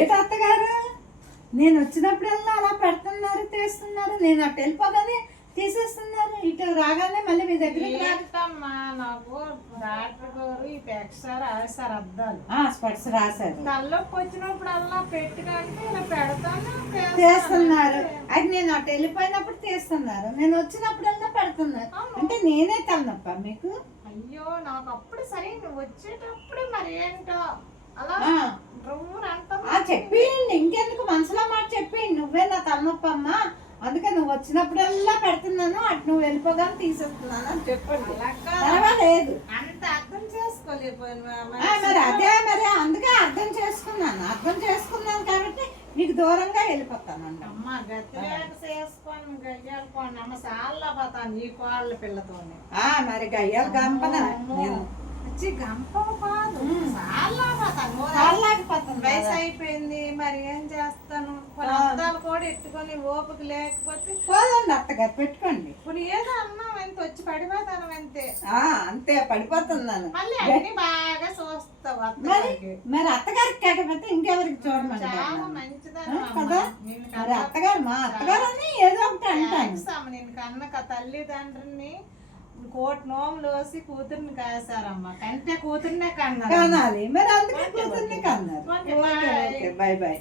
ఏటి అత్తగారు నేను వచ్చినప్పుడల్లా అలా పెడుతున్నారు తీస్తున్నారు, నేను అటు వెళ్ళిపోగానే తీసేస్తున్నారు, ఇటు రాగానే మళ్ళీ మీ దగ్గరికి ఏంటమ్మా నాకు డాక్టర్ గారు ఈ ఎక్స్ట్రా రాశారు అద్దాలు స్పట్స్ రాశారు. తలలోకి వచ్చినప్పుడల్లా పెట్టుకంటే ఇలా పెడతాను తీస్తున్నారు. అది నేను అటు వెళ్ళిపోయినప్పుడు తీస్తున్నారు, నేను వచ్చినప్పుడల్లా పెడుతున్నారు. అంటే నేనే తలనొప్ప మీకు? అయ్యో నాకు అప్పుడు సరే నువ్వు వచ్చేటప్పుడు మరి ఏంటో అలా చెప్పేయండి, ఇంకెందుకు మనసులో మాట చెప్పేయండి. నువ్వే నా తలనొప్పమ్మా, అందుకే నువ్వు వచ్చినప్పుడల్లా పెడుతున్నాను, అటు నువ్వు వెళ్ళిపోగానే తీసేస్తున్నాను అని చెప్పండి. పర్వాలేదు, అంత అర్థం చేసుకోలేకపోయాను. మరి అందుకే అర్థం చేసుకున్నాను కాబట్టి నీకు దూరంగా వెళ్ళిపోతానండి. అమ్మ గతిలేక చేసుకొని గయ్యాలు పోండి అమ్మ, చాలా పోతాను ఈ కోళ్ళ పిల్లతోనే. మరి గయ్యాలు గంపన గంప కాదు, వయసు అయిపోయింది, మరి ఏం చేస్తాను. అద్దాలు కూడా ఎట్టుకొని ఓపిక లేకపోతే పోదండి అత్తగారు, పెట్టుకోండి. ఇప్పుడు ఏదో అన్నాం ఎంత వచ్చి పడిపోతాను అంతే. అంతే పడిపోతున్నాను. మళ్ళీ అన్ని బాగా చూస్తావు మరి అత్తగారికి కాకపోతే ఇంకెవరికి చూడమంటే చాలా మంచిదా కదా. మరి అత్తగారు మా అత్తగారు అని ఏదో ఒకటి అంటాను. నేను కన్న తల్లిదండ్రుల్ని కోటి నోములు వేసి కూతుర్ని కాసారమ్మా, కంటే కూతుర్నే కన్నారు. కనాలి మరి, అందుకే కూతుర్ని కన్నారు. Bye bye.